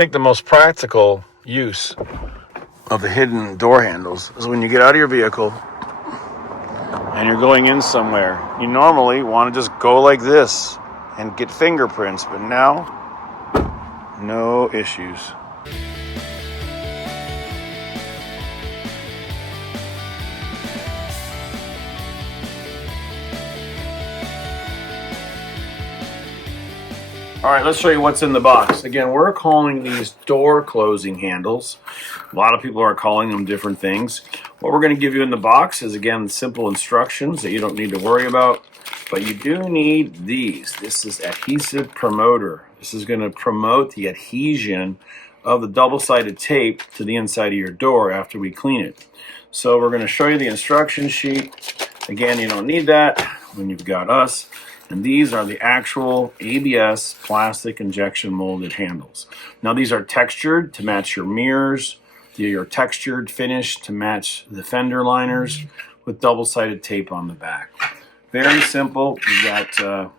think the most practical use of the hidden door handles is when you get out of your vehicle and you're going in somewhere. You normally want to just go like this and get fingerprints, but now, no issues. All right, let's show you what's in the box. Again, we're calling these door closing handles. A lot of people are calling them different things. What we're going to give you in the box is, again, simple instructions that you don't need to worry about. But you do need these. This is adhesive promoter. This is going to promote the adhesion of the double-sided tape to the inside of your door after we clean it. So we're going to show you the instruction sheet. Again, you don't need that when you've got us. And these are the actual ABS plastic injection molded handles. Now these are textured to match your mirrors. They are textured finish to match the fender liners with double-sided tape on the back. Very simple. We've got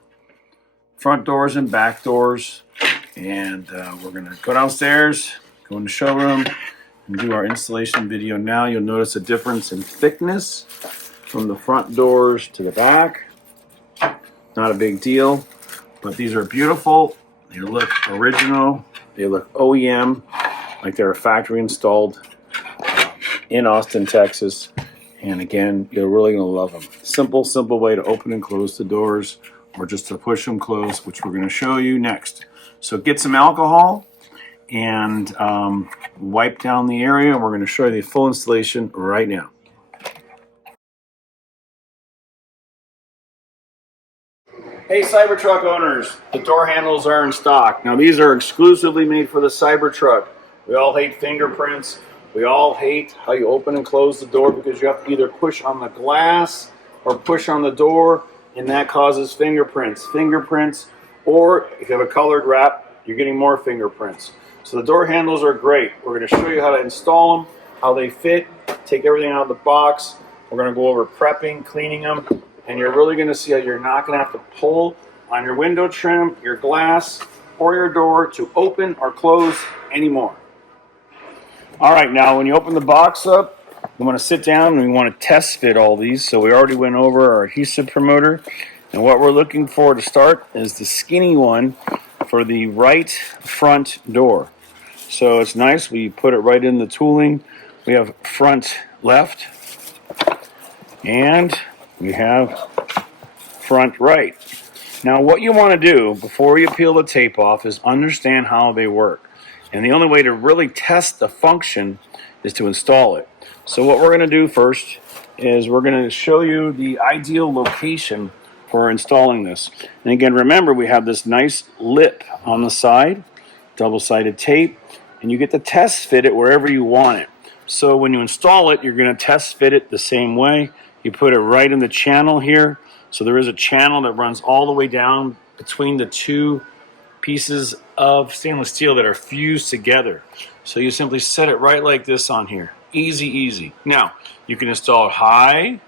front doors and back doors. And we're going to go downstairs, go in the showroom, and do our installation video now. You'll notice a difference in thickness from the front doors to the back. Not a big deal, but these are beautiful. They look original. They look OEM, like they're factory installed in Austin, Texas. And again, you're really going to love them. Simple way to open and close the doors, or just to push them closed, which we're going to show you next. So get some alcohol and wipe down the area. We're going to show you the full installation right now. Hey Cybertruck owners, the door handles are in stock. Now these are exclusively made for the Cybertruck. We all hate fingerprints. We all hate how you open and close the door because you have to either push on the glass or push on the door, and that causes fingerprints. Or if you have a colored wrap, you're getting more fingerprints. So the door handles are great. We're going to show you how to install them, how they fit, take everything out of the box. We're going to go over prepping, cleaning them. And you're really going to see how you're not going to have to pull on your window trim, your glass, or your door to open or close anymore. All right, now when you open the box up, we want to sit down and we want to test fit all these. So we already went over our adhesive promoter. And what we're looking for to start is the skinny one for the right front door. So it's nice. We put it right in the tooling. We have front left. And we have front right. Now what you want to do before you peel the tape off is understand how they work. And the only way to really test the function is to install it. So what we're going to do first is we're going to show you the ideal location for installing this. And again, remember we have this nice lip on the side, double-sided tape, and you get to test fit it wherever you want it. So when you install it, you're going to test fit it the same way. You put it right in the channel here. So there is a channel that runs all the way down between the two pieces of stainless steel that are fused together. So you simply set it right like this on here. Easy. Now, you can install it high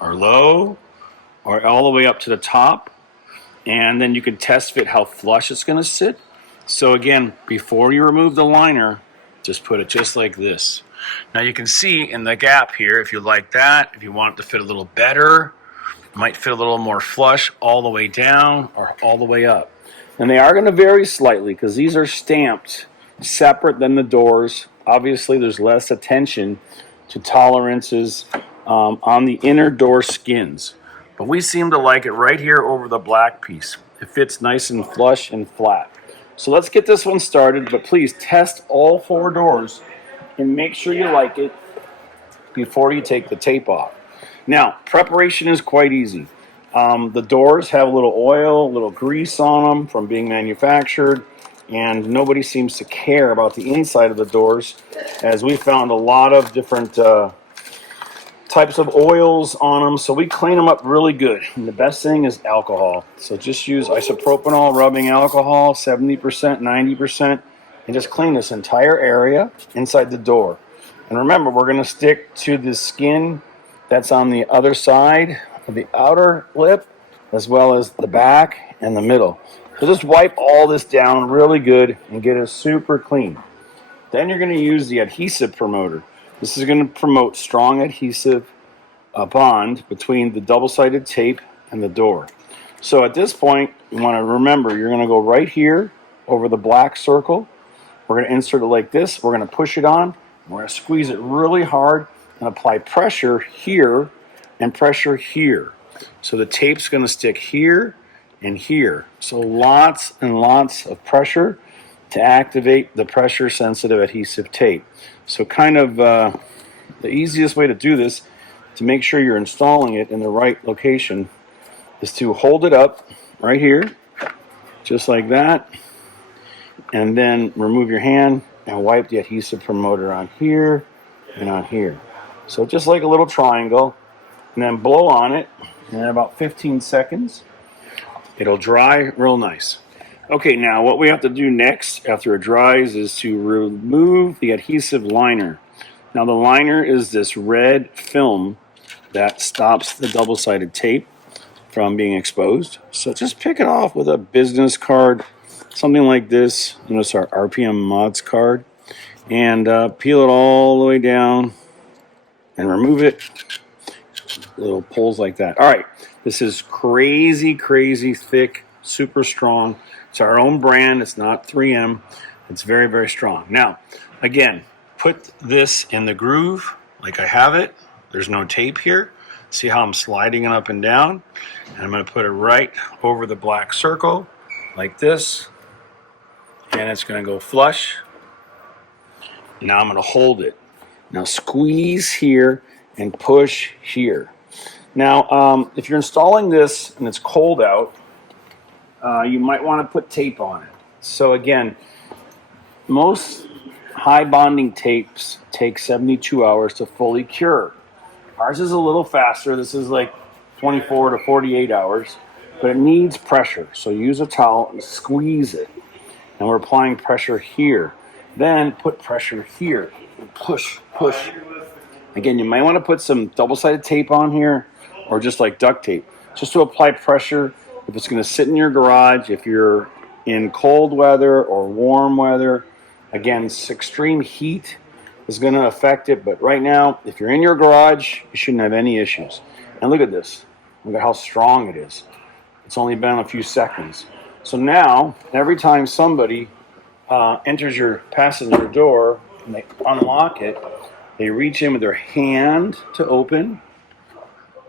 or low or all the way up to the top. And then you can test fit how flush it's going to sit. So again, before you remove the liner, just put it just like this. Now you can see in the gap here, if you like that, if you want it to fit a little better, it might fit a little more flush all the way down or all the way up. And they are going to vary slightly because these are stamped separate than the doors. Obviously there's less attention to tolerances on the inner door skins. But we seem to like it right here over the black piece. It fits nice and flush and flat. So let's get this one started, but please test all 4 doors and make sure you like it before you take the tape off. Now, preparation is quite easy. The doors have a little oil, a little grease on them from being manufactured, and nobody seems to care about the inside of the doors, as we found a lot of different types of oils on them, so we clean them up really good. And the best thing is alcohol. So just use isopropanol rubbing alcohol, 70%, 90%, and just clean this entire area inside the door. And remember, we're going to stick to the skin that's on the other side of the outer lip, as well as the back and the middle. So just wipe all this down really good and get it super clean. Then you're going to use the adhesive promoter. This is going to promote strong adhesive bond between the double-sided tape and the door. So at this point, you want to remember, you're going to go right here over the black circle. We're going to insert it like this. We're going to push it on. We're going to squeeze it really hard and apply pressure here and pressure here. So the tape's going to stick here and here. So lots and lots of pressure to activate the pressure sensitive adhesive tape. So kind of the easiest way to do this, to make sure you're installing it in the right location, is to hold it up right here, just like that, and then remove your hand and wipe the adhesive promoter on here and on here. So just like a little triangle, and then blow on it, and in about 15 seconds, it'll dry real nice. Okay, now what we have to do next after it dries is to remove the adhesive liner. Now the liner is this red film that stops the double-sided tape from being exposed. So just pick it off with a business card, something like this. Notice our RPM mods card, and peel it all the way down and remove it. Little pulls like that. All right, this is crazy, crazy thick, super strong. It's our own brand. It's not 3M. It's very, very strong. Now, again, put this in the groove like I have it. There's no tape here. See how I'm sliding it up and down? And I'm going to put it right over the black circle like this. And it's going to go flush. Now I'm going to hold it. Now squeeze here and push here. Now, if you're installing this and it's cold out, you might want to put tape on it. So again, most high bonding tapes take 72 hours to fully cure. Ours is a little faster. This is like 24 to 48 hours, but it needs pressure. So use a towel and squeeze it. And we're applying pressure here. Then put pressure here. And push, push. Again, you might want to put some double-sided tape on here or just like duct tape, just to apply pressure. If it's going to sit in your garage, if you're in cold weather or warm weather, again, extreme heat is going to affect it. But right now, if you're in your garage, you shouldn't have any issues. And look at this. Look at how strong it is. It's only been a few seconds. So now, every time somebody enters your passenger door and they unlock it, they reach in with their hand to open,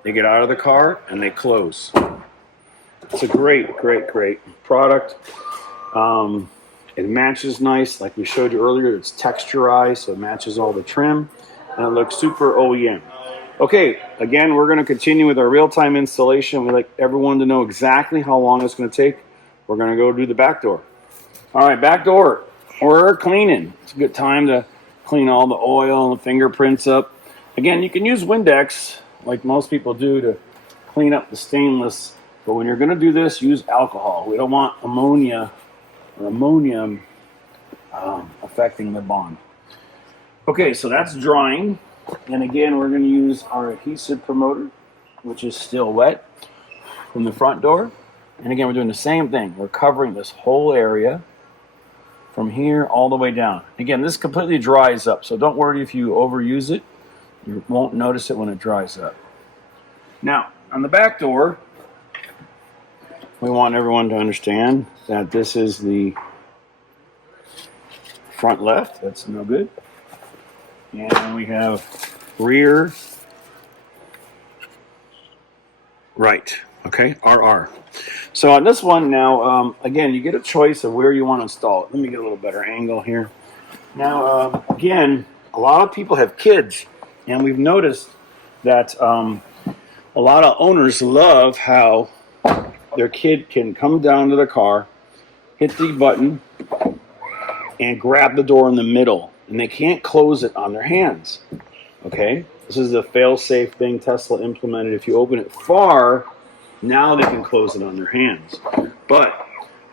they get out of the car, and they close. It's a great, great, great product. It matches nice, like we showed you earlier. It's texturized, so it matches all the trim, and it looks super OEM. Okay, again, we're going to continue with our real-time installation. We'd like everyone to know exactly how long it's going to take. We're going to go do the back door. All right, back door. We're cleaning. It's a good time to clean all the oil and the fingerprints up. Again, you can use Windex, like most people do, to clean up the stainless. But when you're going to do this, use alcohol. We don't want ammonia or ammonium affecting the bond. Okay, so that's drying. And again, we're going to use our adhesive promoter, which is still wet, from the front door. And again, we're doing the same thing. We're covering this whole area from here all the way down. Again, this completely dries up, so don't worry if you overuse it. You won't notice it when it dries up. Now, on the back door, we want everyone to understand that this is the front left. That's no good. And we have rear right. Okay, RR. So on this one now, again, you get a choice of where you want to install it. Let me get a little better angle here. Now, again, a lot of people have kids, and we've noticed that a lot of owners love how their kid can come down to the car, hit the button, and grab the door in the middle, and they can't close it on their hands. Okay, this is a fail-safe thing Tesla implemented. If you open it far, now they can close it on their hands. But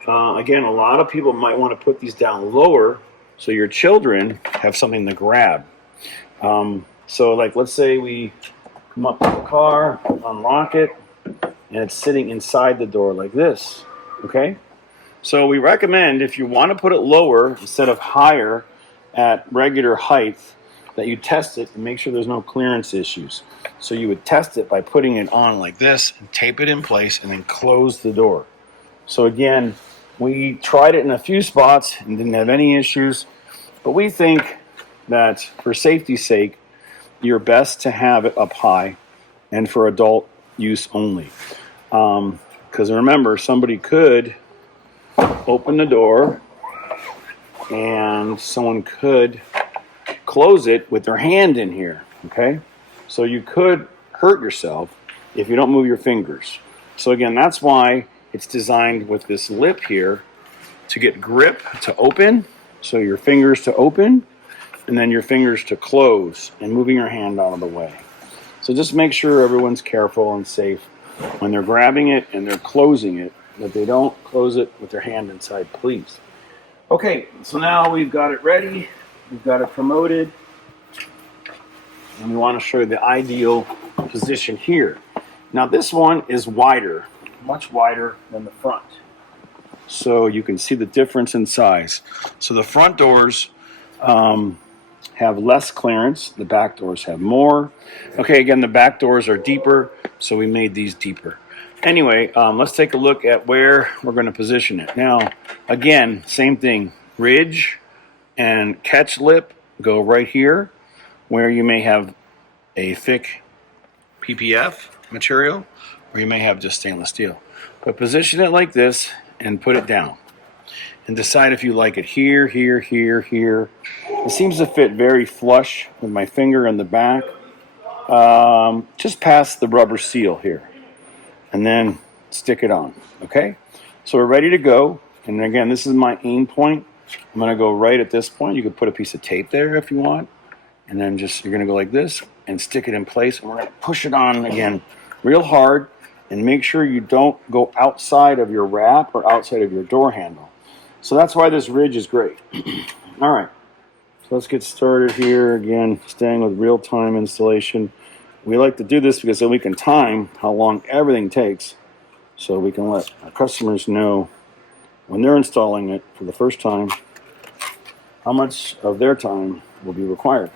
again, a lot of people might want to put these down lower so your children have something to grab. So like, let's say we come up to the car, unlock it, and it's sitting inside the door like this. Okay, So we recommend, if you want to put it lower instead of higher at regular height, that you test it and make sure there's no clearance issues. So you would test it by putting it on like this and tape it in place and then close the door. So again, we tried it in a few spots and didn't have any issues, but we think that for safety's sake, you're best to have it up high and for adult use only. Because remember, somebody could open the door and someone could close it with their hand in here, okay? So you could hurt yourself if you don't move your fingers. So again, that's why it's designed with this lip here to get grip to open, so your fingers to open, and then your fingers to close, and moving your hand out of the way. So just make sure everyone's careful and safe when they're grabbing it and they're closing it, that they don't close it with their hand inside, please. Okay, so now we've got it ready, we've got it promoted, and we want to show you the ideal position here. Now this one is wider, much wider than the front. So you can see the difference in size. So the front doors have less clearance, the back doors have more. Okay, again, the back doors are deeper, so we made these deeper. Anyway, let's take a look at where we're going to position it. Now, again, same thing. Ridge and catch lip go right here, where you may have a thick PPF material, or you may have just stainless steel. But position it like this and put it down. And decide if you like it here, here, here, here. It seems to fit very flush with my finger in the back. Just past the rubber seal here. And then stick it on, okay? So we're ready to go. And again, this is my aim point. I'm gonna go right at this point. You could put a piece of tape there if you want. And then you're gonna go like this and stick it in place. And we're gonna push it on again real hard and make sure you don't go outside of your wrap or outside of your door handle. So that's why this ridge is great. All right, so let's get started here. Again, staying with real-time installation. We like to do this because then we can time how long everything takes, so we can let our customers know when they're installing it for the first time how much of their time will be required.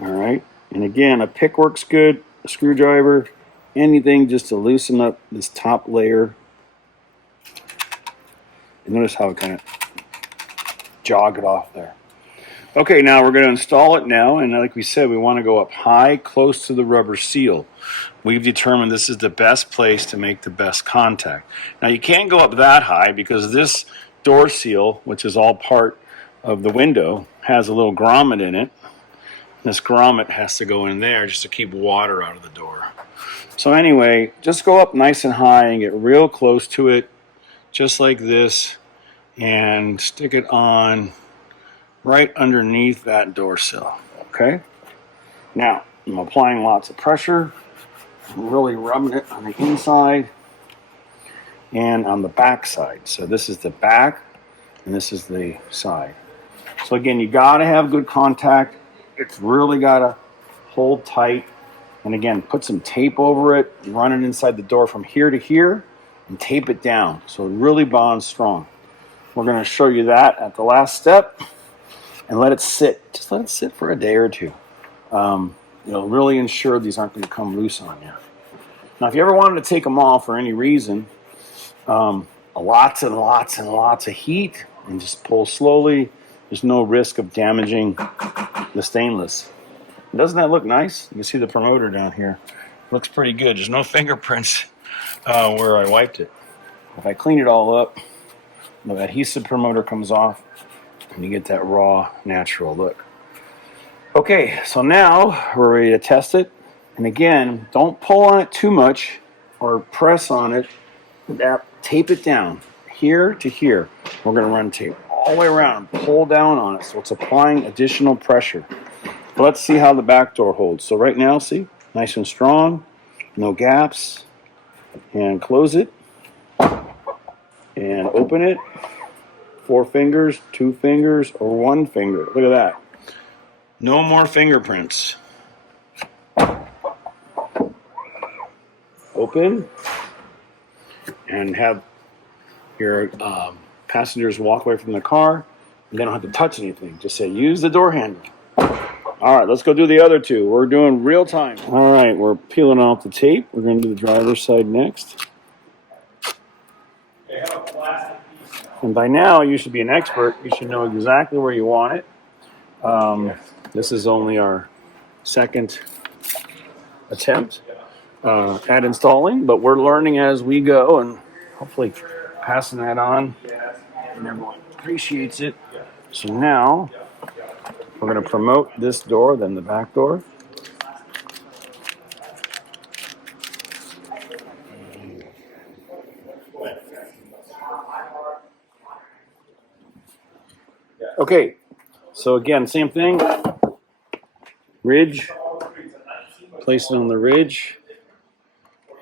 All right, and again, a pick works good, a screwdriver, anything just to loosen up this top layer. Notice how it kind of jog it off there. Okay, now we're going to install it now, and like we said, we want to go up high, close to the rubber seal. We've determined this is the best place to make the best contact. Now you can't go up that high because this door seal, which is all part of the window, has a little grommet in it. This grommet has to go in there just to keep water out of the door. So anyway, just go up nice and high and get real close to it, just like this, and stick it on right underneath that door sill, okay? Now, I'm applying lots of pressure. I'm really rubbing it on the inside and on the back side. So this is the back, and this is the side. So again, you gotta have good contact. It's really gotta hold tight. And again, put some tape over it, run it inside the door from here to here, and tape it down so it really bonds strong. We're going to show you that at the last step and let it sit. Just let it sit for a day or two. Really ensure these aren't going to come loose on you. Now, if you ever wanted to take them off for any reason, lots and lots and lots of heat and just pull slowly, there's no risk of damaging the stainless. Doesn't that look nice? You can see the promoter down here. Looks pretty good. There's no fingerprints where I wiped it. If I clean it all up, the adhesive promoter comes off and you get that raw, natural look. Okay, so now we're ready to test it. And again, don't pull on it too much or press on it. Tape it down here to here. We're going to run tape all the way around, pull down on it so it's applying additional pressure. Let's see how the back door holds. So right now, see, nice and strong, no gaps. And close it and open it. 4 fingers, 2 fingers, or 1 finger. Look at that. No more fingerprints. Open and have your passengers walk away from the car, and they don't have to touch anything. Just say, use the door handle. All right, let's go do the other two. We're doing real time. All right, we're peeling off the tape. We're going to do the driver's side next. And by now, you should be an expert. You should know exactly where you want it. This is only our second attempt at installing, but we're learning as we go and hopefully passing that on, and everyone appreciates it. So now we're going to promote this door, then the back door. Okay, so again, same thing. Ridge, place it on the ridge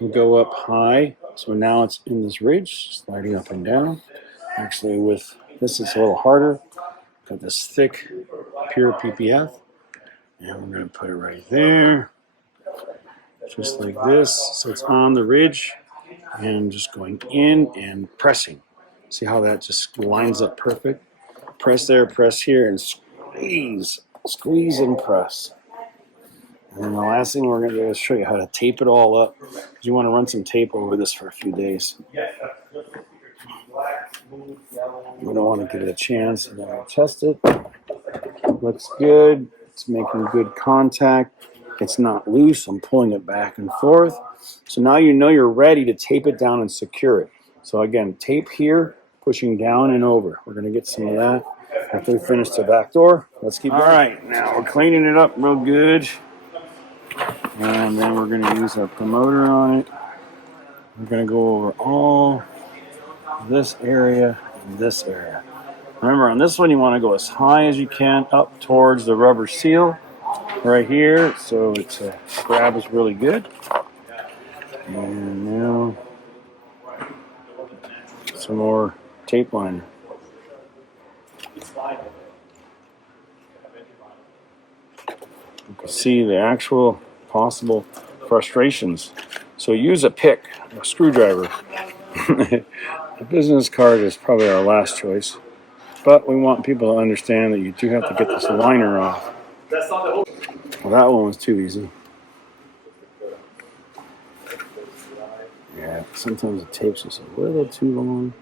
and go up high. So now it's in this ridge, sliding up and down. Actually, with this, it's a little harder. Got this thick, pure PPF. And we're going to put it right there, just like this. So it's on the ridge and just going in and pressing. See how that just lines up perfect? Press there, press here, and squeeze. Squeeze and press. And then the last thing we're going to do is show you how to tape it all up. You want to run some tape over this for a few days. We don't want to give it a chance. And then we'll test it. Looks good. It's making good contact. It's not loose. I'm pulling it back and forth. So now you know you're ready to tape it down and secure it. So again, tape here, pushing down and over. We're going to get some of that after we finish the back door. Let's keep going. All right, now we're cleaning it up real good. And then we're going to use our promoter on it. We're going to go over all this area and this area. Remember, on this one, you want to go as high as you can up towards the rubber seal right here, so it grabs really good. And now some more tape liner. You can see the actual possible frustrations. So use a pick, a screwdriver. A business card is probably our last choice, but we want people to understand that you do have to get this liner off. Well, that one was too easy. Yeah, sometimes the tape's just a little too long.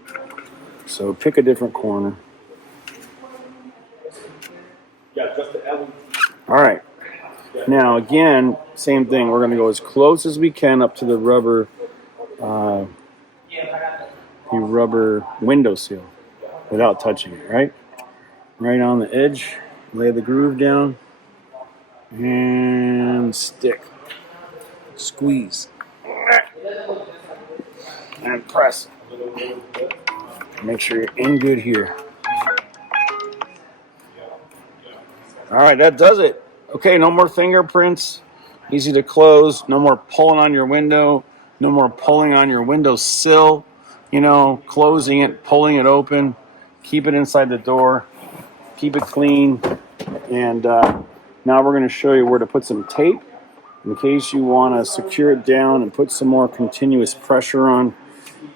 So pick a different corner. All right. Now again, same thing. We're going to go as close as we can up to the rubber window seal without touching it, right? Right on the edge. Lay the groove down and stick. Squeeze. And press. Make sure you're in good here. All right, that does it. Okay, no more fingerprints. Easy to close. No more pulling on your window. No more pulling on your window sill. You know, closing it, pulling it open. Keep it inside the door. Keep it clean. And now we're going to show you where to put some tape in case you want to secure it down and put some more continuous pressure on.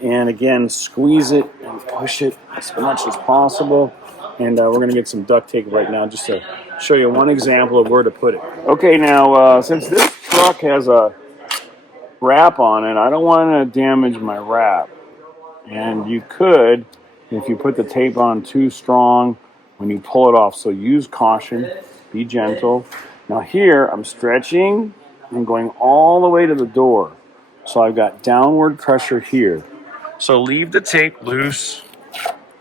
And again, squeeze it and push it as much as possible. And we're going to get some duct tape right now just to show you one example of where to put it. Okay, now since this truck has a wrap on it, I don't want to damage my wrap. And you could, if you put the tape on too strong when you pull it off. So use caution, be gentle. Now here, I'm stretching and going all the way to the door. So I've got downward pressure here. So leave the tape loose.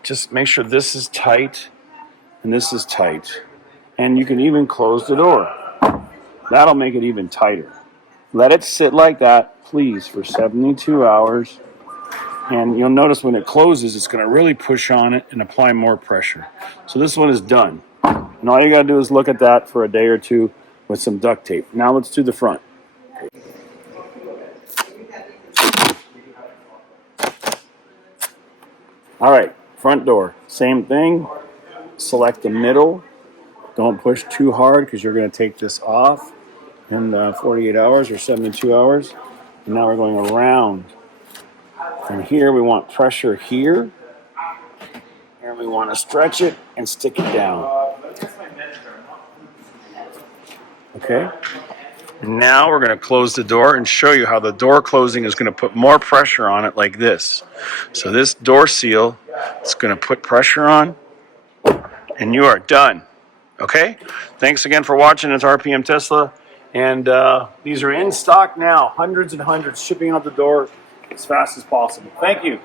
Just make sure this is tight and this is tight. And you can even close the door. That'll make it even tighter. Let it sit like that, please, for 72 hours. And you'll notice when it closes, it's going to really push on it and apply more pressure. So this one is done. And all you got to do is look at that for a day or two with some duct tape. Now let's do the front. All right, front door, same thing. Select the middle. Don't push too hard because you're going to take this off in 48 hours or 72 hours. And now we're going around And here we want pressure here. And we want to stretch it and stick it down. Okay. And now we're going to close the door and show you how the door closing is going to put more pressure on it like this. So this door seal is going to put pressure on, and you are done. Okay? Thanks again for watching. It's RPM Tesla. And these are in stock now. Hundreds and hundreds shipping out the door as fast as possible. Thank you.